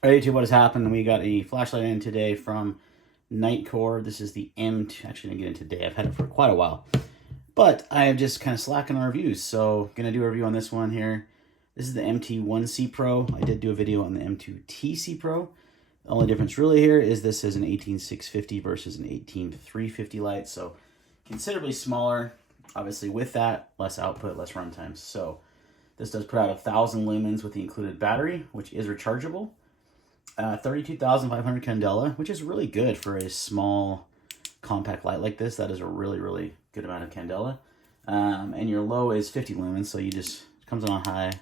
All right, YouTube, what has happened? We got a flashlight in today from Nitecore. This is the M2. Actually, I'm going to get in today. I've had it for quite a while. But I am just kind of slacking on reviews. So, going to do a review on this one here. This is the MT1C Pro. I did do a video on the M2TC Pro. The only difference really here is this is an 18650 versus an 18350 light. So, considerably smaller. Obviously, with that, less output, less runtime. So, this does put out 1,000 lumens with the included battery, which is rechargeable. 32,500 candela, which is really good for a small compact light like this. That is a really, really good amount of candela. And your low is 50 lumens, so you just, it comes on high.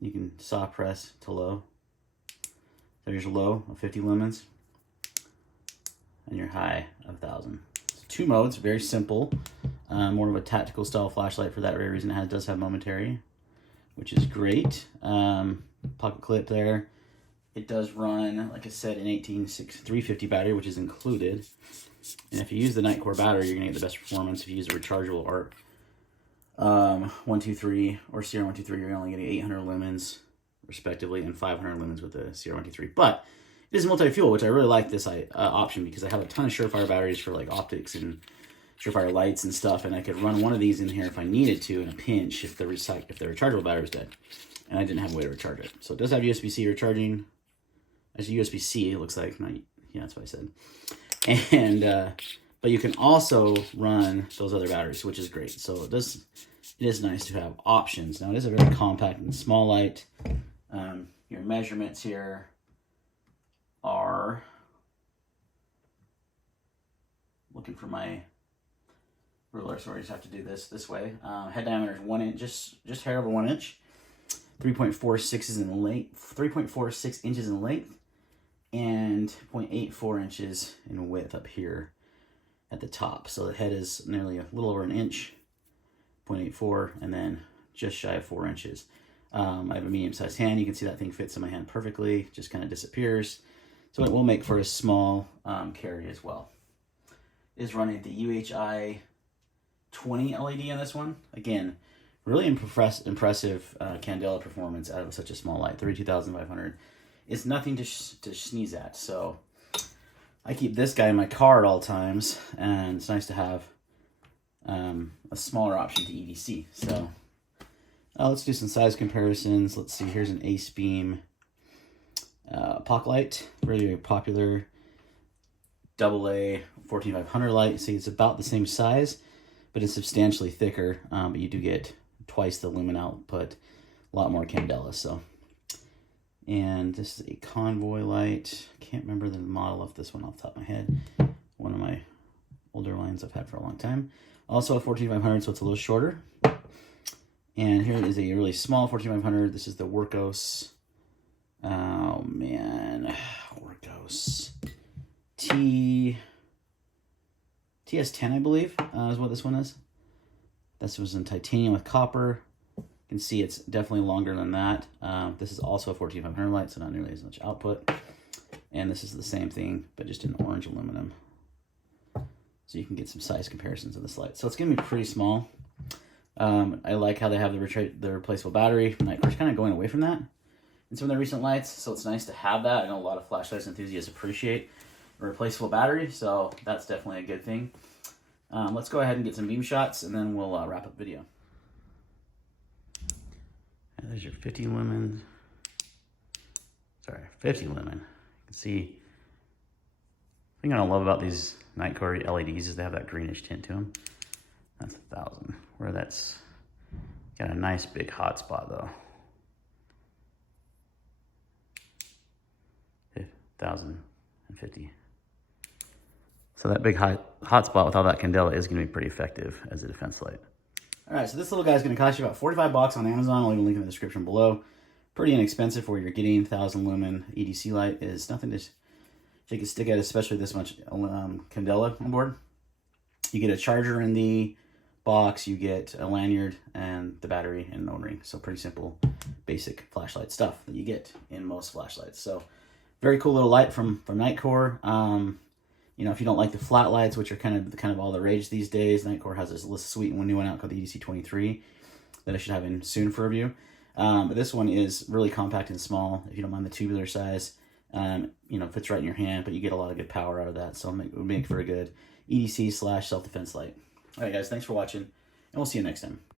You can soft press to low. There's your low of 50 lumens. And your high of 1,000. So 2 modes, very simple. More of a tactical style flashlight for that very reason. It does have momentary, which is great. Pocket clip there. It does run, like I said, an 18650 battery, which is included. And if you use the Nitecore battery, you're going to get the best performance. If you use a rechargeable ART 123 or CR123, you're only getting 800 lumens, respectively, and 500 lumens with the CR123. But it is multi-fuel, which I really like this option because I have a ton of Surefire batteries for like optics and Surefire lights and stuff, and I could run one of these in here if I needed to in a pinch if the rechargeable battery was dead, and I didn't have a way to recharge it. So it does have USB-C recharging. As USB-C, it looks like. Yeah, that's what I said. And but you can also run those other batteries, which is great. So it is nice to have options. Now it is a very compact and small light. Your measurements here are, looking for my ruler, so I just have to do this way. Head diameter is 1 inch, just hair over 1 inch. 3.46 in length, 3.46 inches in length, and 0.84 inches in width up here at the top. So the head is nearly a little over an inch, 0.84, and then just shy of 4 inches. I have a medium-sized hand. You can see that thing fits in my hand perfectly, just kind of disappears. So it will make for a small carry as well. It is running the UHI 20 LED on this one. Again, really impressive candela performance out of such a small light, 32,500. It's nothing to sneeze at. So I keep this guy in my car at all times, and it's nice to have a smaller option to EDC. So let's do some size comparisons. Let's see, here's an Ace Beam pocket light, really popular AA 14500 light. See, it's about the same size, but it's substantially thicker, but you do get twice the lumen output, a lot more candela. So, and this is a convoy light. Can't remember the model of this one off the top of my head. One of my older lines I've had for a long time. Also a 14500, so it's a little shorter. And here is a really small 14500. This is the Workos. Oh man, Workos TS10, I believe, is what this one is. This was in titanium with copper. You can see it's definitely longer than that. This is also a 14500 light, so not nearly as much output. And this is the same thing, but just in orange aluminum. So you can get some size comparisons of this light. So it's going to be pretty small. I like how they have the replaceable battery. Nitecore's kind of going away from that in some of their recent lights, so it's nice to have that. I know a lot of flashlights enthusiasts appreciate a replaceable battery, so that's definitely a good thing. Let's go ahead and get some beam shots, and then we'll wrap up the video. And there's your 50 lumen. Sorry, 50 lumen. You can see, the thing I love about these Nitecore LEDs is they have that greenish tint to them. That's 1,000, where that's got a nice big hot spot though. 1,050. So that big hot spot with all that candela is going to be pretty effective as a defense light. All right, so this little guy is going to cost you about 45 bucks on Amazon. I'll leave a link in the description below. Pretty inexpensive for what you're getting. 1,000 lumen EDC light is nothing to take a stick at, especially this much candela on board. You get a charger in the box, you get a lanyard, and the battery and O-ring. So pretty simple, basic flashlight stuff that you get in most flashlights. So very cool little light from Nitecore. You know, if you don't like the flat lights, which are kind of all the rage these days, Nitecore has this sweet new one out called the EDC 23 that I should have in soon for review. But this one is really compact and small, if you don't mind the tubular size. You know, fits right in your hand, but you get a lot of good power out of that. So it would make for a good EDC / self-defense light. All right, guys, thanks for watching, and we'll see you next time.